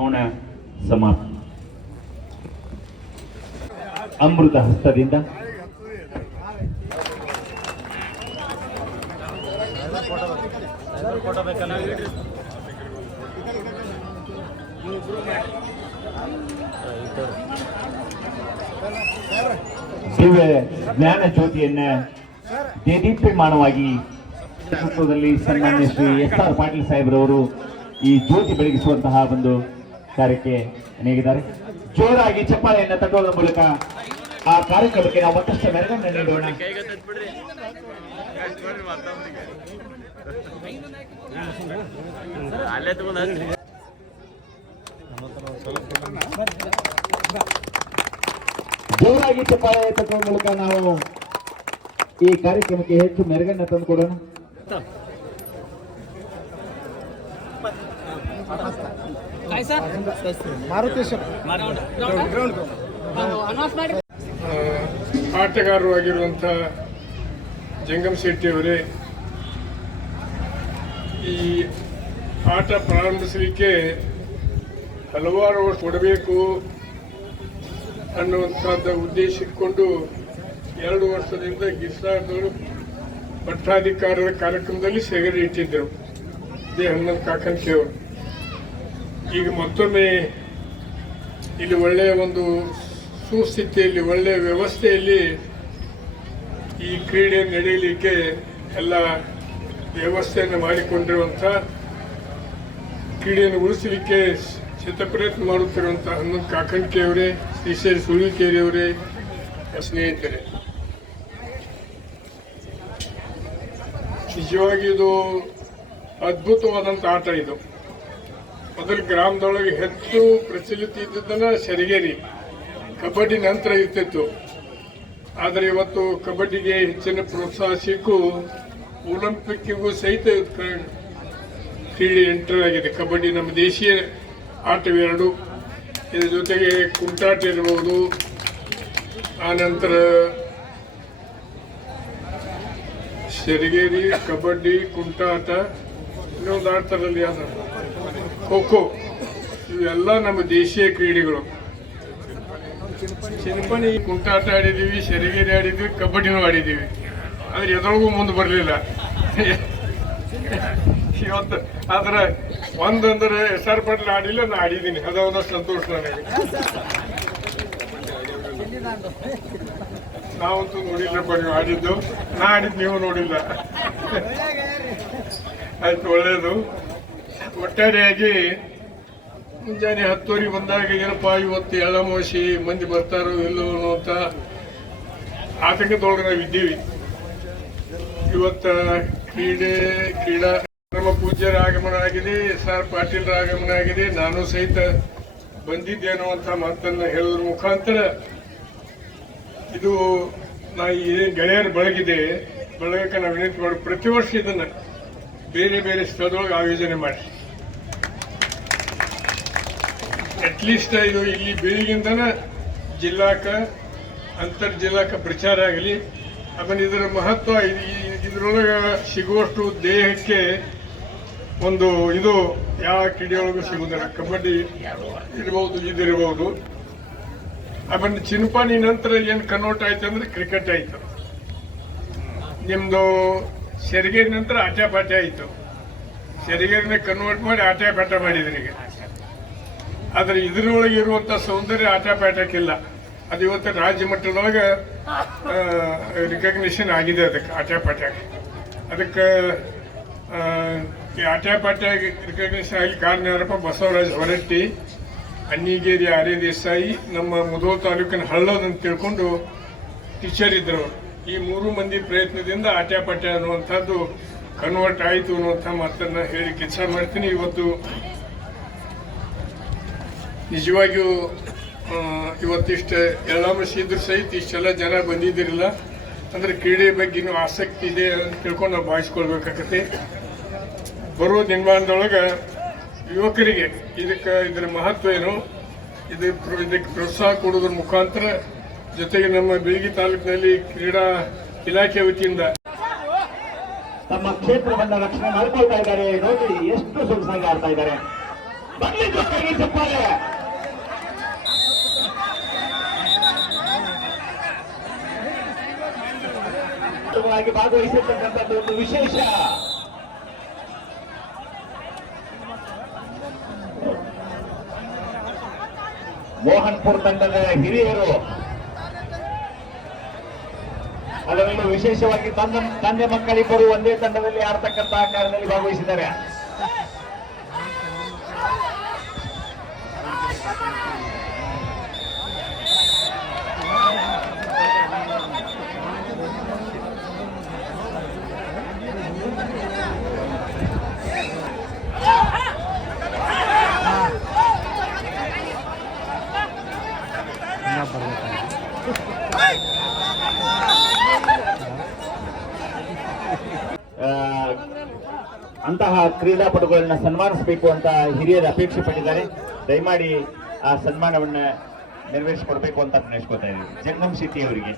ಮೌನ ಸಮಾಪ್ತಿ. ಅಮೃತ ಹಸ್ತದಿಂದ. ದಿವ್ಯ ಜ್ಞಾನ ಜ್ಯೋತಿಯನ್ನ ದೇದೀಪ್ಯಮಾನವಾಗಿ ಸನ್ಮಾನ್ಯ ಶ್ರೀ ಎಸ್ ಆರ್ ಪಾಟೀಲ್ ಸಾಹೇಬ್ರವರು ಈ ಜ್ಯೋತಿ ಬೆಳಗಿಸುವಂತಹ ಒಂದು ಕಾರ್ಯಕ್ಕೆ ನೀಡಿದ್ದಾರೆ ಜೋರಾಗಿ ಚಪ್ಪಾಳೆಯನ್ನ ತಟ್ಟುವುದರ ಮೂಲಕ ಆ ಕಾರ್ಯಕ್ರಮಕ್ಕೆ ನಾವು ಮತ್ತಷ್ಟು ಮೆರಗನ್ನು ನೀಡೋಣ. ಜೋರಾಗಿ ಚಪ್ಪಾಳೆ ತಟ್ಟುವ ಮೂಲಕ ನಾವು ಈ ಕಾರ್ಯಕ್ರಮಕ್ಕೆ ಹೆಚ್ಚು ಮೆರಗನ್ನು ತಂದುಕೊಡೋಣ. ಆಟಗಾರರು ಆಗಿರುವಂಥ ಜಂಗಮ್ ಶೆಟ್ಟಿಯವರೇ ಈ ಆಟ ಪ್ರಾರಂಭಿಸಲಿಕ್ಕೆ ಹಲವಾರು ವರ್ಷ ಕೊಡಬೇಕು ಅನ್ನುವಂಥದ್ದ ಉದ್ದೇಶ ಇಟ್ಕೊಂಡು ಎರಡು ವರ್ಷದಿಂದ ಗಿರ್ಸಾದವರು ಪಟ್ಟಾಧಿಕಾರರ ಕಾರ್ಯಕ್ರಮದಲ್ಲಿ ಸೆಗರಿ ಇಟ್ಟಿದ್ದರು. ಇದೇ ಹನುಮಂತ ಕಾಕಂತಿಯವರು ಈಗ ಮತ್ತೊಮ್ಮೆ ಇಲ್ಲಿ ಒಳ್ಳೆಯ ಒಂದು ಸುಸ್ಥಿತಿಯಲ್ಲಿ, ಒಳ್ಳೆಯ ವ್ಯವಸ್ಥೆಯಲ್ಲಿ ಈ ಕ್ರೀಡೆ ನಡೆಯಲಿಕ್ಕೆ ಎಲ್ಲ ವ್ಯವಸ್ಥೆಯನ್ನು ಮಾಡಿಕೊಂಡಿರುವಂಥ, ಕ್ರೀಡೆಯನ್ನು ಉಳಿಸಲಿಕ್ಕೆ ಶತಪ್ರಯತ್ನ ಮಾಡುತ್ತಿರುವಂಥ ಹನುಮಂತ್ ಕಾಕಣಿಕೆಯವರೇ ಶ್ರೀಶೈಲ ಸುಳಿಕೇರಿಯವರೇ ಸ್ನೇಹಿತರೆ. ನಿಜವಾಗಿ ಇದು ಅದ್ಭುತವಾದಂಥ ಆಟ ಇದು. ಮೊದಲು ಗ್ರಾಮದೊಳಗೆ ಹೆಚ್ಚು ಪ್ರಚಲಿತ ಇದ್ದದನ್ನ ಸರಿಗೇರಿ ಕಬಡ್ಡಿ ನಂತರ ಇರ್ತಿತ್ತು. ಆದರೆ ಇವತ್ತು ಕಬಡ್ಡಿಗೆ ಹೆಚ್ಚಿನ ಪ್ರೋತ್ಸಾಹ ಸಿಕ್ಕು. ಒಲಿಂಪಿಕ್ಕಿಗೂ ಸಹಿತ ಕ್ರೀಡೆ ಎಂಟರ್ ಆಗಿದೆ. ಕಬಡ್ಡಿ ನಮ್ಮ ದೇಶೀಯ ಆಟವೆರಡು ಇದರ ಜೊತೆಗೆ ಕುಂಟಾಟ ಇರಬಹುದು ಆನಂತರ ಶರಿಗೇರಿ, ಕಬಡ್ಡಿ ಕುಂಟಾಟ ಇನ್ನೊಂದು ಆಡ್ತಾರಲ್ಲಿ ಯಾವ್ದು? ಖೋ ಖೋ. ಇವೆಲ್ಲ ನಮ್ಮ ದೇಶೀಯ ಕ್ರೀಡೆಗಳು. ಚಿನ್ಪಣಿ ಕುಂಟಾಟ ಆಡಿದ್ದೀವಿ, ಶರಿಗೇರಿ ಆಡಿದ್ವಿ ಕಬಡ್ಡಿನೂ ಆಡಿದ್ದೀವಿ. ಆದ್ರೆ ಎದೊಳಗೂ ಮುಂದೆ ಬರಲಿಲ್ಲ. ಇವತ್ತು ಆದ್ರೆ ಒಂದಂದ್ರೆ ಎಸ್ ಆರ್ ಆಡಿಲ್ಲ, ನಾ ಆಡಿದ್ದೀನಿ. ಅದೊಂದು ಸಂತೋಷ ನನಗೆ. ನಾವಂತೂ ನೋಡಿಲ್ಲಪ್ಪ ನೀವು ಆಡಿದ್ದು. ನಾ ಆಡಿದ್ದು, ನೀವು ನೋಡಿಲ್ಲ. ಆಯ್ತು, ಒಳ್ಳೇದು. ಒಟ್ಟಾರೆಯಾಗಿ ಮುಂಜಾನೆ ಹತ್ತುವರೆಗೆ ಬಂದಾಗ ಏನಪ್ಪ, ಇವತ್ತು ಎಳ್ಳಮೋಸಿ ಮಂದಿ ಬರ್ತಾರೋ ಇಲ್ಲೋ ಅಂತ ಆತಂಕದೊಳಗೆ ನಾವು ಇದ್ದೀವಿ. ಇವತ್ತು ಕ್ರೀಡೆ, ಕ್ರೀಡಾ ನಮ್ಮ ಪೂಜ್ಯರ ಆಗಮನ ಆಗಿದೆ, ಎಸ್ ಆರ್ ಪಾಟೀಲ್ರ ಆಗಮನ ಆಗಿದೆ. ನಾನು ಸಹಿತ ಬಂದಿದ್ದೆ ಅಂತ ಮಾತನ್ನು ಹೇಳೋದ್ರ ಮುಖಾಂತರ ಇದು ನಾ ಏನು ಗೆಳೆಯರ ಬಳಗಿದೆ. ಬಳಗಕ್ಕೆ ನಾವು ವಿನಂತಿ ಮಾಡಿ, ಪ್ರತಿ ವರ್ಷ ಇದನ್ನು ಬೇರೆ ಬೇರೆ ಸ್ಥಳದೊಳಗೆ ಆಯೋಜನೆ ಮಾಡಿ. ಅಟ್ಲೀಸ್ಟ್ ಇದು ಇಲ್ಲಿ ಬೆಳಿಗ್ಗಿಂದನ ಜಿಲ್ಲಾಕ ಅಂತರ್ ಜಿಲ್ಲಾಕ ಪ್ರಚಾರ ಆಗಲಿ. ಆಮೇಲೆ ಇದರ ಮಹತ್ವ, ಇದು ಇದ್ರೊಳಗೆ ಸಿಗುವಷ್ಟು ದೇಹಕ್ಕೆ ಒಂದು ಇದು ಯಾವ ಕ್ರೀಡೆಯೊಳಗೂ ಸಿಗುವುದಿಲ್ಲ. ಕಬಡ್ಡಿ ಇರಬಹುದು ಇದಿರಬಹುದು ಆಮೇಲೆ ಚಿನ್ಪಾನಿ ನಂತರ ಏನು ಕನ್ವರ್ಟ್ ಆಯ್ತು ಅಂದ್ರೆ ಕ್ರಿಕೆಟ್ ಆಯ್ತು. ನಿಮ್ದು ಸೆರಿಗೆ ನಂತರ ಆಟಪಾಠ ಆಯ್ತು. ಸೆರಿಗೇರಿನ ಕನ್ವರ್ಟ್ ಮಾಡಿ ಆಟಪಾಠ ಮಾಡಿದ್ರಿ ಈಗ. ಆದ್ರೆ ಇದ್ರೊಳಗೆ ಇರುವಂತ ಸೌಂದರ್ಯ ಆಟಪಾಟಕ್ಕಿಲ್ಲ. ಅದು ಇವತ್ತು ರಾಜ್ಯ ಮಟ್ಟದೊಳಗೆ ರಿಕಗ್ನಿಷನ್ ಆಗಿದೆ ಅದಕ್ಕೆ ಆಟಪಾಠ ಅದಕ್ಕೆ ಈ ಆಟಪಾಠ ರಿಕಗ್ನಿಷನ್ ಆಗಿ ಕಾರಣ ಯಾರಪ್ಪ? ಬಸವರಾಜ್ ಹೊರಟ್ಟಿ ಅನ್ನಿಗೇರಿ ಆರ್ಯ ದೇಸಾಯಿ ನಮ್ಮ ಮುದೋಲ್ ತಾಲೂಕಿನ ಹಳ್ಳೋದಂತ ತಿಳ್ಕೊಂಡು ಟೀಚರ್ ಇದ್ದರು. ಈ ಮೂರು ಮಂದಿ ಪ್ರಯತ್ನದಿಂದ ಆಟ್ಯಾಪಾಟ್ಯ ಅನ್ನುವಂಥದ್ದು ಕನ್ವರ್ಟ್ ಆಯಿತು ಅನ್ನುವಂಥ ಮಾತನ್ನು ಹೇಳಿ ಕೆಲಸ ಮಾಡ್ತೀನಿ. ಇವತ್ತು ನಿಜವಾಗಿಯೂ ಇವತ್ತಿಷ್ಟು ಎಲ್ಲ ಇದ್ರು ಸಹಿತ ಇಷ್ಟೆಲ್ಲ ಜನ ಬಂದಿದ್ದಿರಲಿಲ್ಲ ಅಂದ್ರೆ ಕ್ರೀಡೆ ಬಗ್ಗೆ ಇನ್ನೂ ಆಸಕ್ತಿ ಇದೆ ಅಂತ ತಿಳ್ಕೊಂಡು ನಾವು ಭಾವಿಸ್ಕೊಳ್ಬೇಕಾಗತ್ತೆ. ಬರೋ ದಿನಮಾನದೊಳಗೆ ಯುವಕರಿಗೆ ಇದಕ್ಕೆ ಇದರ ಮಹತ್ವ ಏನು? ಇದು ಇದಕ್ಕೆ ಪ್ರೋತ್ಸಾಹ ಕೊಡೋದ್ರ ಮುಖಾಂತರ ಜೊತೆಗೆ ನಮ್ಮ ಬೆಳಗಿ ತಾಲೂಕಿನಲ್ಲಿ ಕ್ರೀಡಾ ಇಲಾಖೆ ವತಿಯಿಂದ ತಮ್ಮ ಕ್ಷೇತ್ರವನ್ನು ರಕ್ಷಣೆ ಮಾಡ್ಕೊಳ್ತಾ ಇದ್ದಾರೆ. ನೋಡಿ, ಎಷ್ಟು ಸೊಗಸಾಗಿ ಆಡ್ತಾ ಇದ್ದಾರೆ. ಬರ್ಲಿ ಜೊತೆಗೆ ಚಪ್ಪಾಳೆ ಾಗಿ ಭಾಗವಹಿಸಿರ್ತಕ್ಕಂಥದ್ದು ಒಂದು ವಿಶೇಷ. ಮೋಹನ್ಪುರ್ ತಂಡದ ಹಿರಿಯರು. ಅದರಲ್ಲೂ ವಿಶೇಷವಾಗಿ ತಂದೆ ತಂದೆ ಮಕ್ಕಳಿಬ್ಬರು ಒಂದೇ ತಂಡದಲ್ಲಿ ಆಡ್ತಕ್ಕಂತಹ ಕಾರ್ಯದಲ್ಲಿ ಭಾಗವಹಿಸಿದ್ದಾರೆ ಆ, ಅಂತಹ ಕ್ರೀಡಾಪಟುಗಳನ್ನ ಸನ್ಮಾನಿಸಬೇಕು ಅಂತ ಹಿರಿಯರು ಅಪೇಕ್ಷೆ ಪಟ್ಟಿದ್ದಾರೆ. ದಯಮಾಡಿ ಆ ಸನ್ಮಾನವನ್ನ ನೆರವೇರಿಸಿಕೊಡ್ಬೇಕು ಅಂತ ನೆನೆಸ್ಕೊತಾ ಇದ್ದೀವಿ ಜಗನ್ ಸಿಟಿ ಅವರಿಗೆ.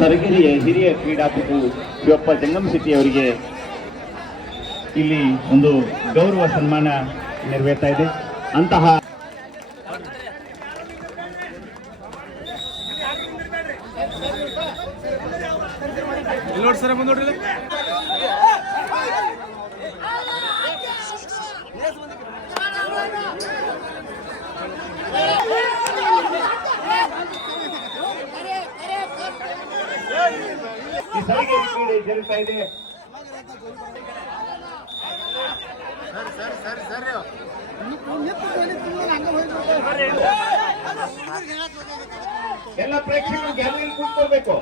ಸರಗಿರಿಯ ಹಿರಿಯ ಕ್ರೀಡಾಪಟು ಶಿವಪ್ಪ ಜಂಗಮ್ ಸಿಟಿ ಅವರಿಗೆ ಇಲ್ಲಿ ಒಂದು ಗೌರವ ಸನ್ಮಾನ ನೆರವೇರ್ತಾ ಇದೆ. ಅಂತಹ ನೋಡಿ ಸರ್ ಮುಂದೋಡ್ರಿ ಈ ಸರಗಿರಿ ಕ್ರೀಡೆ ಜರುಗ್ತಾ ಇದೆ ಎಲ್ಲ ಪ್ರೇಕ್ಷಕರು ಗ್ಯಾಲರಿಯಲ್ಲಿ ಕೂತ್ಕೊಳ್ಬೇಕು.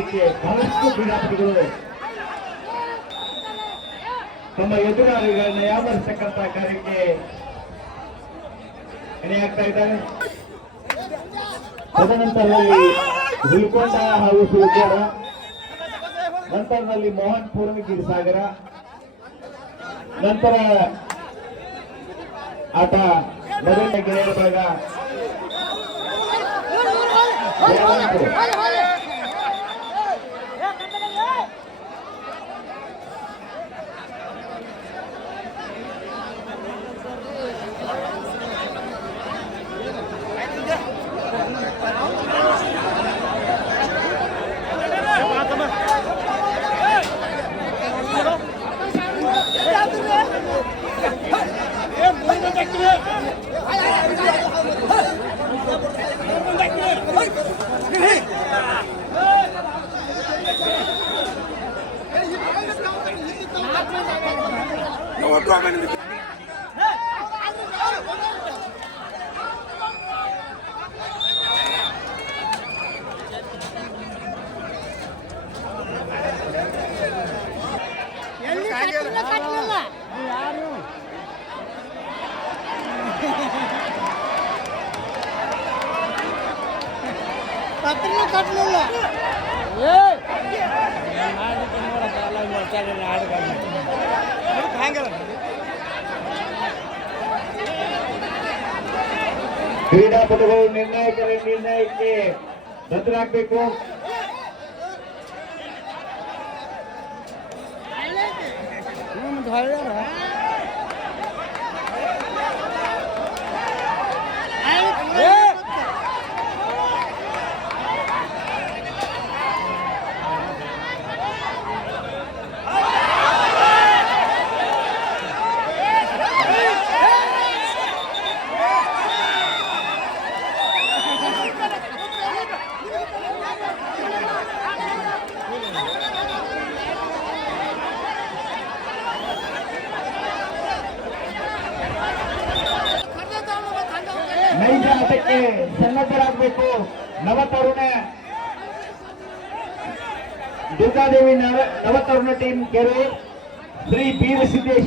ಕಾರ್ಯಕ್ಕೆ ಬಹಳಷ್ಟು ಕ್ರೀಡಾಪಟುಗಳು ತಮ್ಮ ಎದುರಾಳಿಗಳನ್ನು ಯಾವರಿಸತಕ್ಕಂತಹ ಕಾರ್ಯಕ್ಕೆ ಎಣೆಯಾಗ್ತಾ ಇದ್ದಾರೆ. ತದನಂತರದಲ್ಲಿ ಹುಲ್ಕೊಂಡ ಹಾಗೂ ಸುಳ್ಕೋಡ ನಂತರದಲ್ಲಿ ಮೋಹನ್ಪುರ ಗಿರಿಸಾಗರ, ನಂತರ ಆಟ ಮೊದಲನೇ ಗೆಳೆಯರ ಬಳಗ. ಕ್ರೀಡಾಪಟುಗಳು ನಿರ್ಣಾಯಕರ ನಿರ್ಣಯಕ್ಕೆ ಬದ್ಧರಾಗಬೇಕು ನೈಜ ಸನ್ನದ್ಧರಾಗಬೇಕು. ನವತರುಣ ದುರ್ಗಾದೇವಿ ನವ ನವತರುಣ ಟೀಮ್ ಕೆರೆ ಶ್ರೀ ಬೀರಸಿದ್ದೇಶ್ವರ